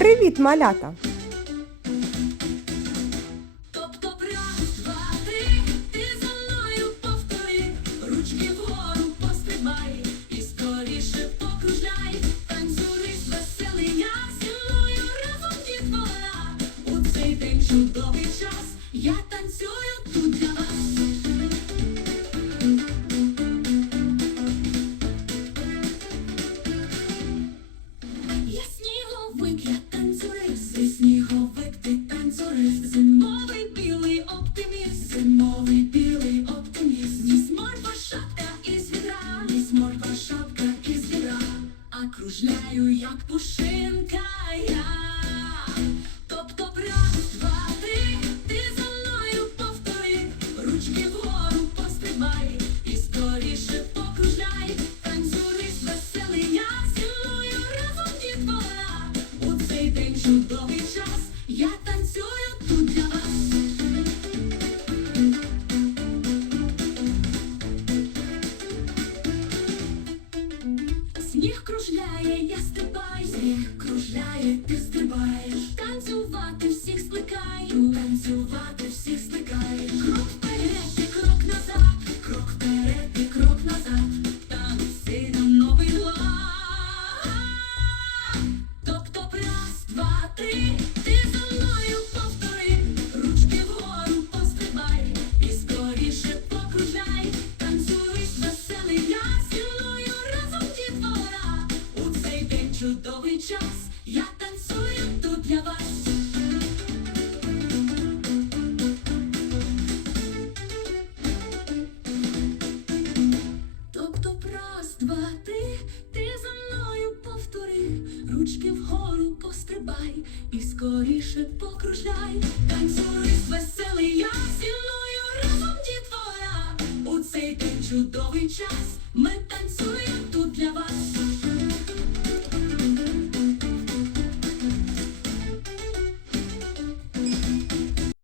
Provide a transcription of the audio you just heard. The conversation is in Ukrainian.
Привіт, малята! Тобто раз, два, ти за мною повтори, ручки вгору пострибай і скоріше покружляй, танцюй веселий я зі мною разом дітвора. У цей день чудовий шапка і відра, а кружляю, як пушинка Сніг кружляє, я стрибаю, сніг кружляє, ти стрибаєш. Чудовий час я танцюю тут для вас. Тобто раз, ти за мною повтори, ручки вгору пострибай і скоріше покружляй, танцюй веселий я мною разом дітвора. У цей день чудовий час